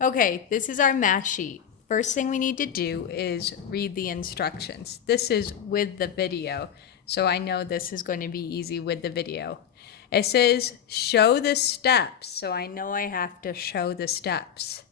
Okay, this is our math sheet. First thing we need to do is read the instructions. This is with the video, so I know this is going to be easy with the video. It says show the steps, so I know I have to show the steps.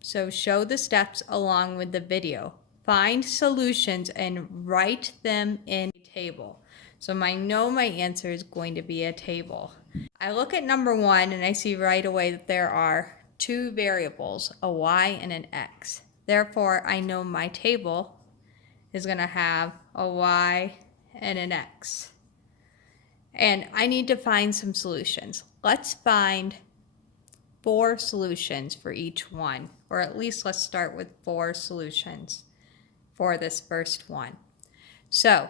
So show the steps along with the video. Find solutions and write them in a table. So I know my answer is going to be a table. I look at number one and I see right away that there are two variables, a y and an x. Therefore, I know my table is going to have a y and an x. And I need to find some solutions. Let's find 4 solutions for each one, or at least let's start with 4 solutions for this first one. So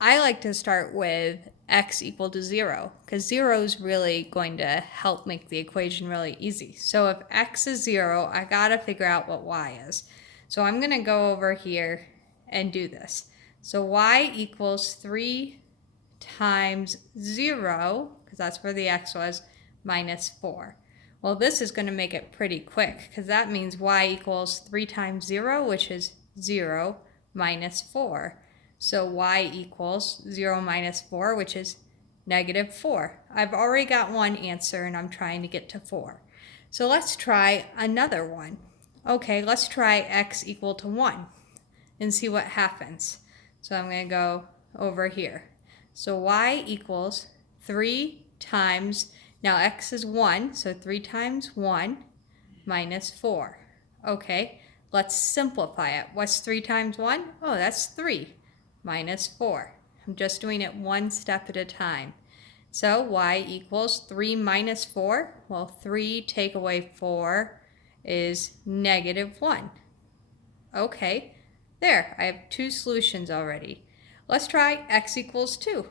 I like to start with x equal to 0, because 0 is really going to help make the equation really easy. So if x is 0, I gotta figure out what y is. So I'm gonna go over here and do this. So y equals 3 times 0, because that's where the x was, minus 4. Well, this is going to make it pretty quick, because that means y equals 3 times 0, which is 0 minus 4. So y equals 0 minus 4, which is negative 4. I've already got one answer, and I'm trying to get to 4. So let's try another one. Okay, let's try x equal to 1 and see what happens. So I'm going to go over here. So y equals 3 times, now x is 1, so 3 times 1 minus 4. Okay, let's simplify it. What's 3 times 1? Oh, that's 3 minus 4. I'm just doing it one step at a time. So y equals 3 minus 4. Well, 3 take away 4 is negative 1. Okay, there, I have 2 solutions already. Let's try x equals 2.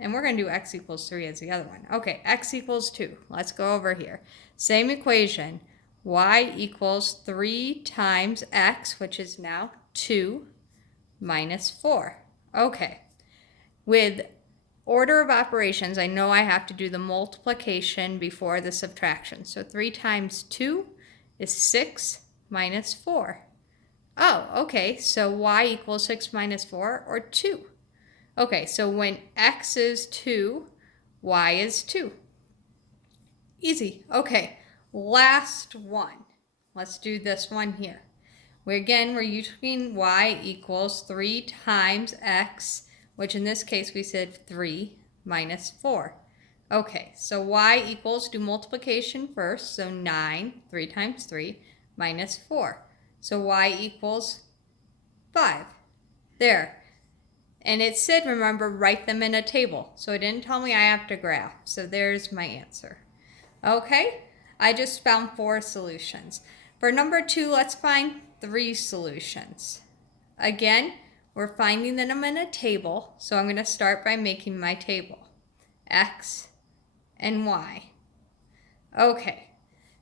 And we're going to do x equals 3 as the other one. Okay, x equals 2. Let's go over here. Same equation. Y equals 3 times x, which is now 2, minus 4. Okay. With order of operations, I know I have to do the multiplication before the subtraction. So 3 times 2 is 6 minus 4. Oh, okay, so y equals 6 minus 4, or 2. Okay, so when x is 2, y is 2. Easy. Okay, last one. Let's do this one here. We're using y equals 3 times x, which in this case we said 3 minus 4. Okay, so y equals, do multiplication first, so 9, 3 times 3, minus 4. So y equals 5. There. And it said, remember, write them in a table. So it didn't tell me I have to graph. So there's my answer. Okay, I just found 4 solutions. For number 2, let's find 3 solutions. Again, we're finding them in a table. So I'm going to start by making my table. X and y. Okay,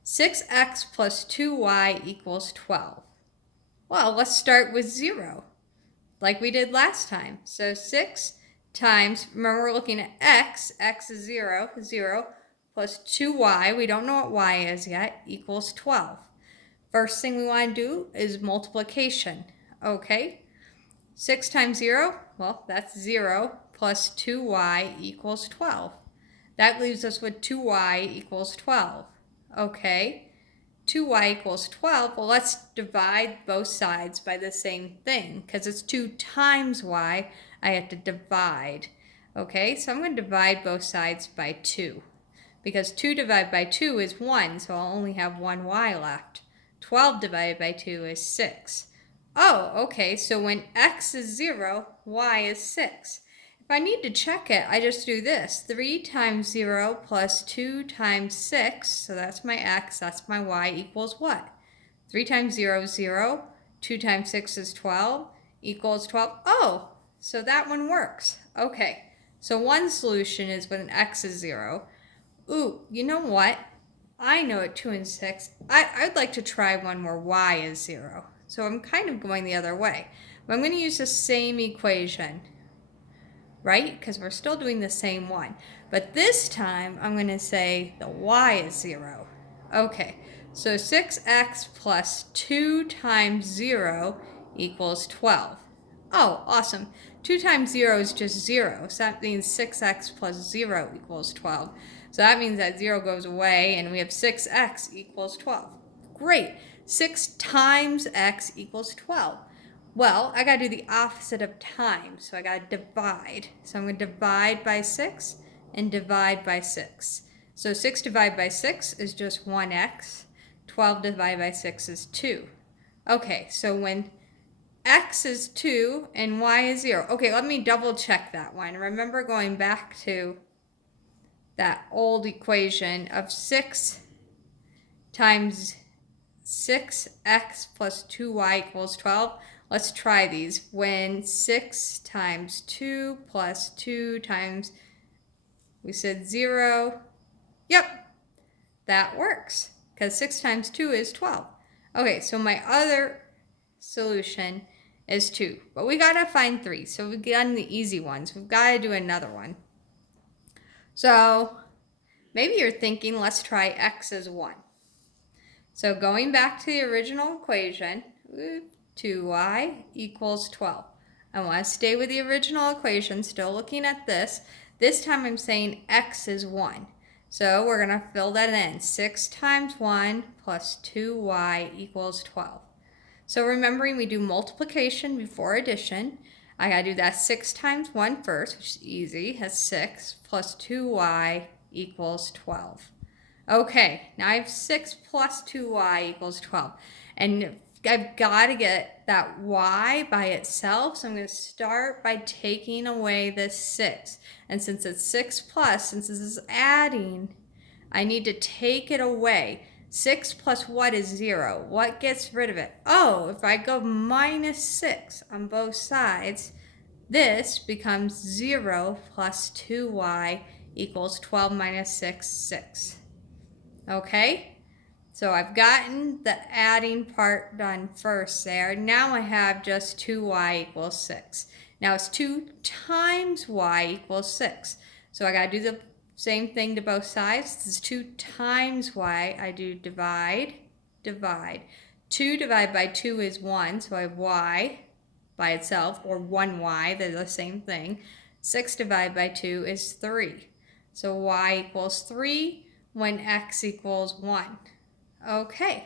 6x plus 2y equals 12. Well, let's start with 0. Like we did last time. So 6 times, remember we're looking at x is 0, 0, plus 2y, we don't know what y is yet, equals 12. First thing we want to do is multiplication. Okay, 6 times 0, well, that's 0, plus 2y equals 12. That leaves us with 2y equals 12. Okay, 2y equals 12, well, let's divide both sides by the same thing, because it's 2 times y, I have to divide. Okay, so I'm going to divide both sides by 2, because 2 divided by 2 is 1, so I'll only have 1 y left. 12 divided by 2 is 6. Oh, okay, so when x is 0, y is 6. If I need to check it, I just do this. 3 times 0 plus 2 times 6, so that's my x, that's my y, equals what? 3 times 0 is 0, 2 times 6 is 12, equals 12. Oh, so that one works. Okay, so one solution is when x is 0. Ooh, you know what? I know at 2 and 6, I'd like to try one where y is 0. So I'm kind of going the other way. But I'm going to use the same equation, right? Because we're still doing the same one. But this time, I'm going to say the y is 0. Okay, So 6x plus 2 times 0 equals 12. Oh, awesome. 2 times 0 is just 0. So that means 6x plus 0 equals 12. So that means that 0 goes away and we have 6x equals 12. Great. 6 times x equals 12. Well, I got to do the opposite of times. So I got to divide. So I'm going to divide by 6 and divide by 6. So 6 divided by 6 is just 1x. 12 divided by 6 is 2. Okay, so when x is 2 and y is 0. Okay, let me double check that one. Remember going back to that old equation of 6 times 6x plus 2y equals 12. Let's try these. When 6 times 2 plus 2 times, we said 0. Yep, that works because 6 times 2 is 12. Okay, so my other solution is 2, but we gotta find 3. So we've done the easy ones. We've got to do another one. So maybe you're thinking, let's try x as 1. So going back to the original equation, 2y equals 12. I want to stay with the original equation, still looking at this. This time I'm saying x is 1. So we're going to fill that in. 6 times 1 plus 2y equals 12. So remembering we do multiplication before addition. I got to do that 6 times 1 first, which is easy. That's 6 plus 2y equals 12. Okay, now I have 6 plus 2y equals 12. And I've got to get that y by itself, so I'm going to start by taking away this 6. And since it's 6 plus, since this is adding, I need to take it away. 6 plus what is 0? What gets rid of it? Oh, if I go minus 6 on both sides, this becomes 0 plus 2y equals 12 minus 6, 6. Okay, so I've gotten the adding part done first there. Now I have just 2y equals 6. Now it's 2 times y equals 6. So I got to do the same thing to both sides. This is 2 times y. I do divide, divide. 2 divided by 2 is 1, so I have y by itself, or 1y, they're the same thing. 6 divided by 2 is 3. So y equals 3 when x equals 1. Okay,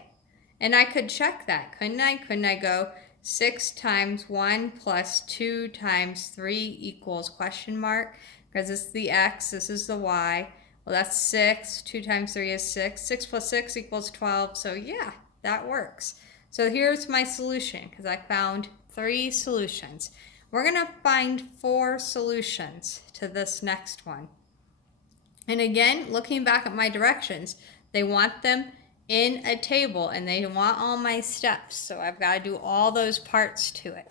and I could check that, couldn't I? Couldn't I go 6 times 1 plus 2 times 3 equals question mark? Because this is the x, this is the y. Well, that's 6. 2 times 3 is 6. 6 plus 6 equals 12. So yeah, that works. So here's my solution, because I found 3 solutions. We're going to find 4 solutions to this next one. And again, looking back at my directions, they want them in a table and they want all my steps. So I've got to do all those parts to it.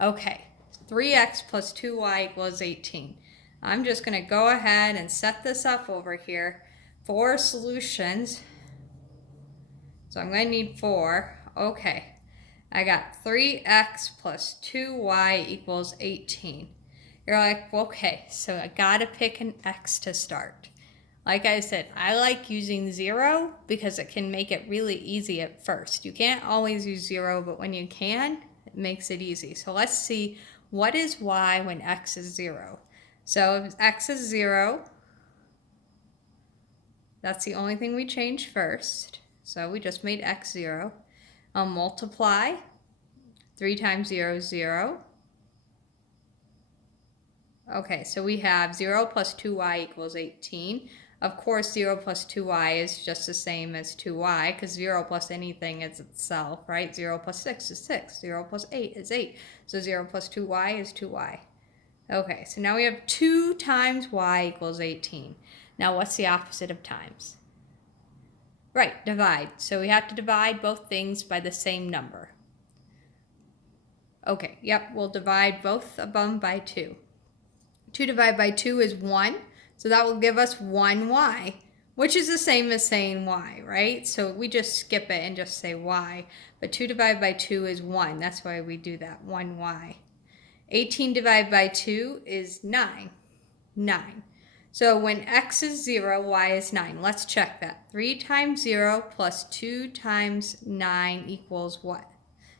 Okay, 3x plus 2y equals 18. I'm just going to go ahead and set this up over here. 4 solutions. So I'm going to need 4. Okay, I got 3x plus 2y equals 18. You're like, okay, so I got to pick an x to start. Like I said, I like using 0 because it can make it really easy at first. You can't always use 0, but when you can, it makes it easy. So let's see, what is y when x is 0? So if x is 0, that's the only thing we change first. So we just made x 0. I'll multiply. 3 times 0 is 0. Okay, so we have 0 plus 2y equals 18. Of course, 0 plus 2y is just the same as 2y, because 0 plus anything is itself, right? 0 plus 6 is 6. 0 plus 8 is 8. So 0 plus 2y is 2y. Okay, so now we have 2 times y equals 18. Now what's the opposite of times? Right, divide. So we have to divide both things by the same number. Okay, yep, we'll divide both of them by 2. 2 divided by 2 is 1, so that will give us 1y, which is the same as saying y, right? So we just skip it and just say y. But 2 divided by 2 is 1, that's why we do that, 1y. 18 divided by 2 is 9, 9. So when x is 0, y is 9. Let's check that. 3 times 0 plus 2 times 9 equals what?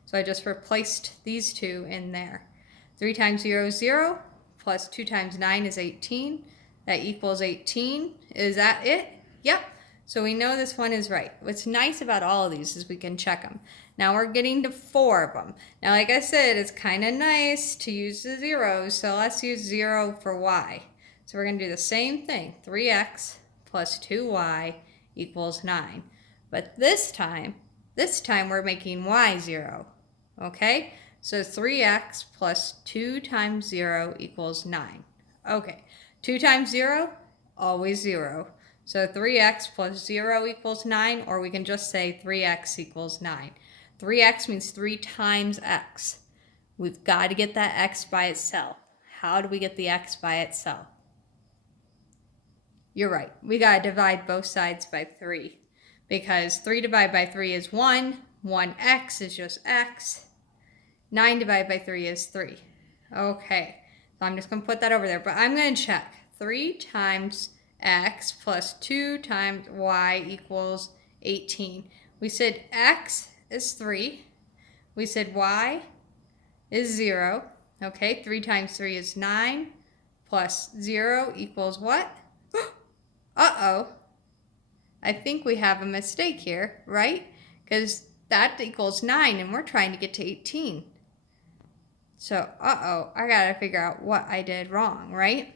So I just replaced these two in there. 3 times 0 is 0, plus 2 times 9 is 18. That equals 18. Is that it? Yep. So we know this one is right. What's nice about all of these is we can check them. Now we're getting to 4 of them. Now, like I said, it's kind of nice to use the zeros, so let's use 0 for y. So we're going to do the same thing. 3x plus 2y equals 9. But this time we're making y 0. Okay? So 3x plus 2 times 0 equals 9. Okay. 2 times 0, always 0. So 3x plus 0 equals 9, or we can just say 3x equals 9. 3x means 3 times x. We've got to get that x by itself. How do we get the x by itself? You're right. We got to divide both sides by 3. Because 3 divided by 3 is 1. 1x is just x. 9 divided by 3 is 3. Okay. So I'm just going to put that over there. But I'm going to check. 3 times x plus 2 times y equals 18. We said x is 3. We said y is 0. Okay. 3 times 3 is 9. Plus 0 equals what? Uh-oh. I think we have a mistake here, right? Because that equals 9 and we're trying to get to 18. So, uh-oh, I gotta figure out what I did wrong, right?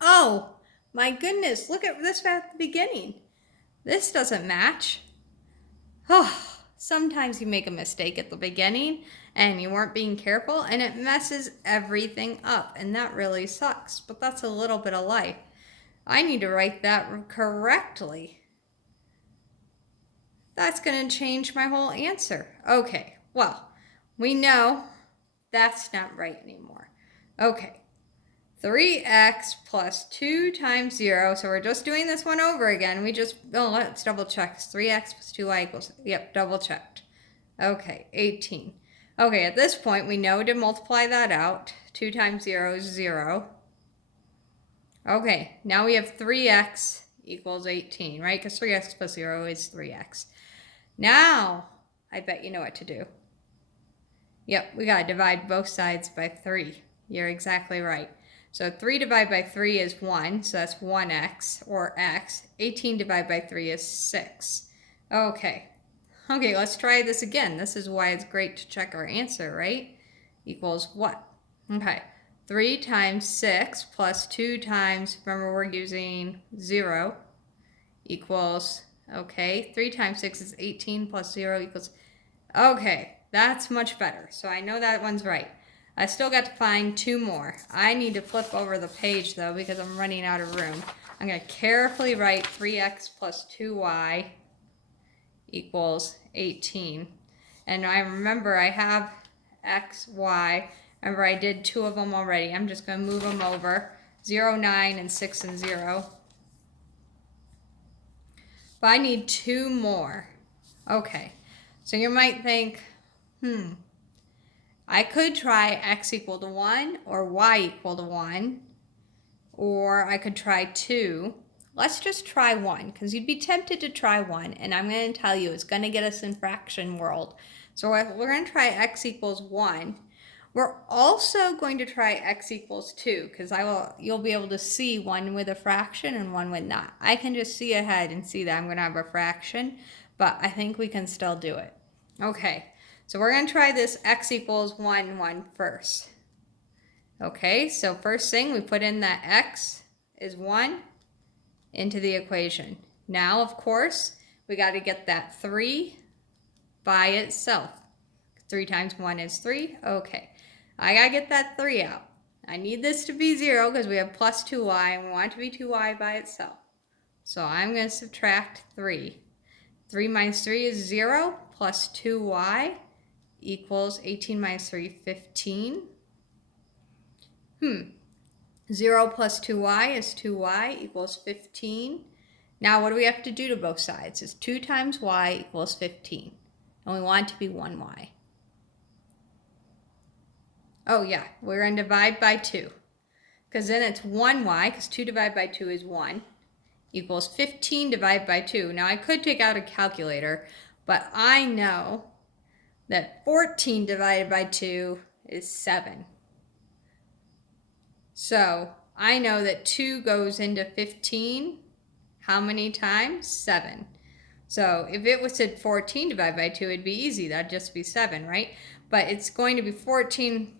Oh, my goodness, look at this at the beginning. This doesn't match. Oh, sometimes you make a mistake at the beginning and you weren't being careful and it messes everything up, and that really sucks, but that's a little bit of life. I need to write that correctly. That's going to change my whole answer. Okay, well, we know that's not right anymore. Okay, 3x plus 2 times 0. So we're just doing this one over again. Let's double check. 3x plus 2y equals, yep, double checked. Okay, 18. Okay, at this point, we know to multiply that out. 2 times 0 is 0. Okay, now we have 3x equals 18, right? Because 3x plus 0 is 3x. Now, I bet you know what to do. Yep, we got to divide both sides by 3. You're exactly right. So 3 divided by 3 is 1, so that's 1x, or x. 18 divided by 3 is 6. Okay, let's try this again. This is why it's great to check our answer, right? Equals what? Okay. 3 times 6 plus 2 times, remember we're using 0, equals, okay, 3 times 6 is 18 plus 0 equals, okay, that's much better. So I know that one's right. I still got to find 2 more. I need to flip over the page though because I'm running out of room. I'm going to carefully write 3x plus 2y equals 18. And I remember I have x, y. Remember, I did 2 of them already. I'm just going to move them over. 0, 9, and 6 and 0. But I need 2 more. Okay. So you might think, I could try x equal to 1 or y equal to 1. Or I could try 2. Let's just try 1 because you'd be tempted to try 1. And I'm going to tell you, it's going to get us in fraction world. So we're going to try x equals 1. We're also going to try x equals 2 because you'll be able to see one with a fraction and one with not. I can just see ahead and see that I'm going to have a fraction, but I think we can still do it. Okay, so we're going to try this x equals 1 first. Okay, so first thing, we put in that x is 1 into the equation. Now, of course, we got to get that 3 by itself. 3 times 1 is 3. Okay. I gotta get that 3 out. I need this to be 0 because we have plus 2y and we want it to be 2y by itself. So I'm going to subtract 3. 3 minus 3 is 0 plus 2y equals 18 minus 3, 15. 0 plus 2y is 2y equals 15. Now what do we have to do to both sides? It's 2 times y equals 15. And we want it to be 1y. Oh yeah, we're going to divide by 2. because then it's 1y, because 2 divided by 2 is 1, equals 15 divided by 2. Now I could take out a calculator, but I know that 14 divided by 2 is 7. So I know that 2 goes into 15 how many times? 7. So if it was said 14 divided by 2, it'd be easy. That'd just be 7, right? But it's going to be 14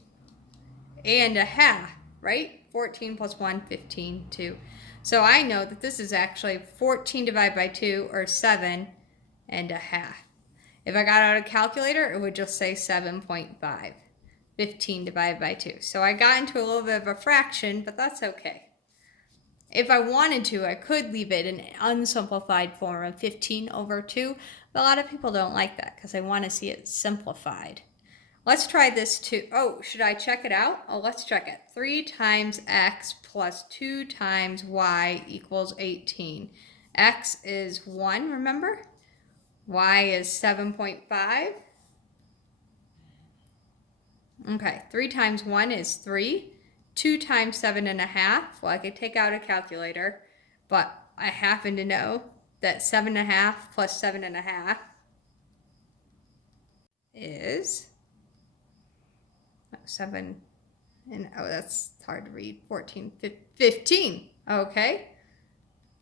and a half, right? 14 plus 1, 15, 2. So I know that this is actually 14 divided by 2, or 7 and a half. If I got out a calculator, it would just say 7.5. 15 divided by 2. So I got into a little bit of a fraction, but that's okay. If I wanted to, I could leave it in unsimplified form of 15 over 2, but a lot of people don't like that because they want to see it simplified. Let's try this too. Oh, should I check it out? Oh, let's check it. 3 times x plus 2 times y equals 18. X is 1, remember? Y is 7.5. Okay, 3 times 1 is 3. 2 times 7.5. Well, I could take out a calculator, but I happen to know that 7.5 plus 7.5 is 7, and oh, that's hard to read. 14, 15. Okay.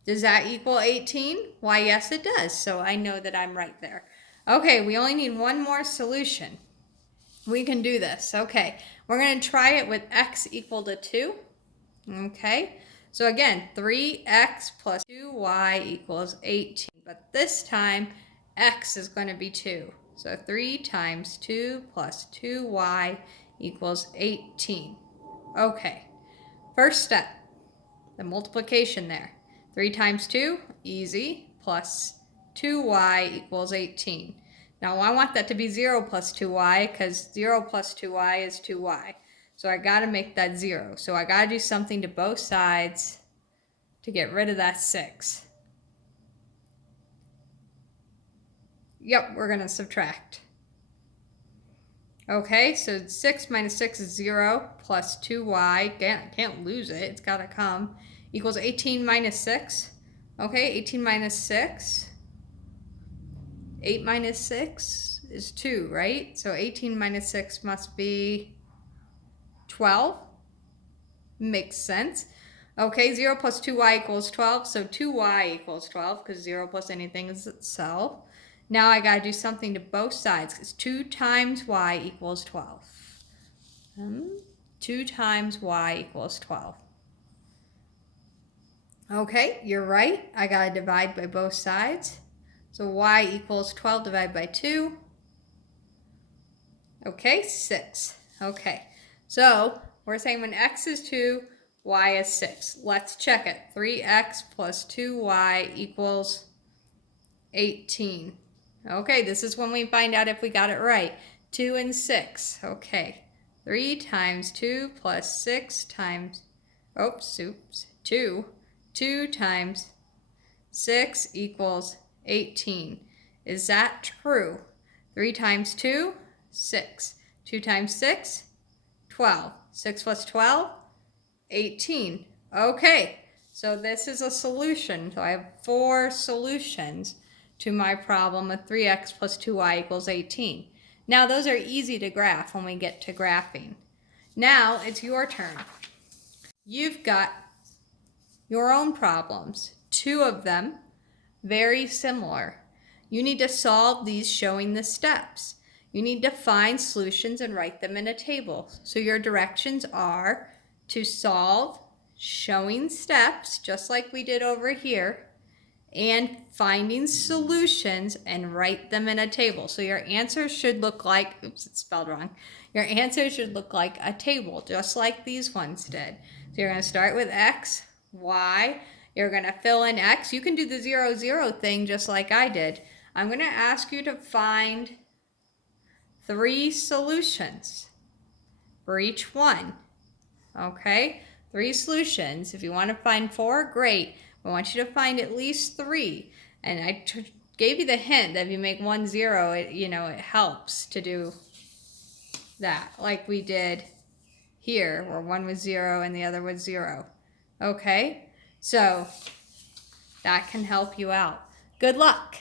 Does that equal 18? Why, yes, it does. So I know that I'm right there. Okay, we only need one more solution. We can do this. Okay, we're going to try it with x equal to 2. Okay, so again, 3x plus 2y equals 18. But this time, x is going to be 2. So 3 times 2 plus 2y equals 18. Okay, first step, the multiplication there. 3 times 2, easy, plus 2y equals 18. Now I want that to be 0 plus 2y because 0 plus 2y is 2y. So I got to make that 0. So I got to do something to both sides to get rid of that 6. Yep, we're going to subtract. Okay, so 6 minus 6 is 0, plus 2y, can't lose it, it's got to come, equals 18 minus 6. Okay, 18 minus 6. 8 minus 6 is 2, right? So 18 minus 6 must be 12. Makes sense. Okay, 0 plus 2y equals 12, so 2y equals 12, because 0 plus anything is itself. Now I got to do something to both sides, because 2 times y equals 12. 2 times y equals 12. Okay, you're right. I got to divide by both sides. So y equals 12 divided by 2. Okay, 6. Okay, so we're saying when x is 2, y is 6. Let's check it. 3x plus 2y equals 18. Okay, this is when we find out if we got it right. 2 and 6. Okay, 3 times 2 plus 6 times, 2. 2 times 6 equals 18. Is that true? 3 times 2, 6. 2 times 6, 12. 6 plus 12, 18. Okay, so this is a solution. So I have 4 solutions to my problem of 3x plus 2y equals 18. Now those are easy to graph when we get to graphing. Now it's your turn. You've got your own problems, 2 of them, very similar. You need to solve these showing the steps. You need to find solutions and write them in a table. So your directions are to solve showing steps, just like we did over here, and finding solutions and write them in a table. So your answer should look like, oops, it's spelled wrong. Your answer should look like a table, just like these ones did. So you're going to start with x, y. You're going to fill in x. You can do the 0, 0 thing just like I did. I'm going to ask you to find 3 solutions for each one. Okay? 3 solutions. If you want to find 4, great. I want you to find at least 3. And I gave you the hint that if you make 1, 0, it helps to do that like we did here, where one was 0 and the other was 0. Okay, so that can help you out. Good luck.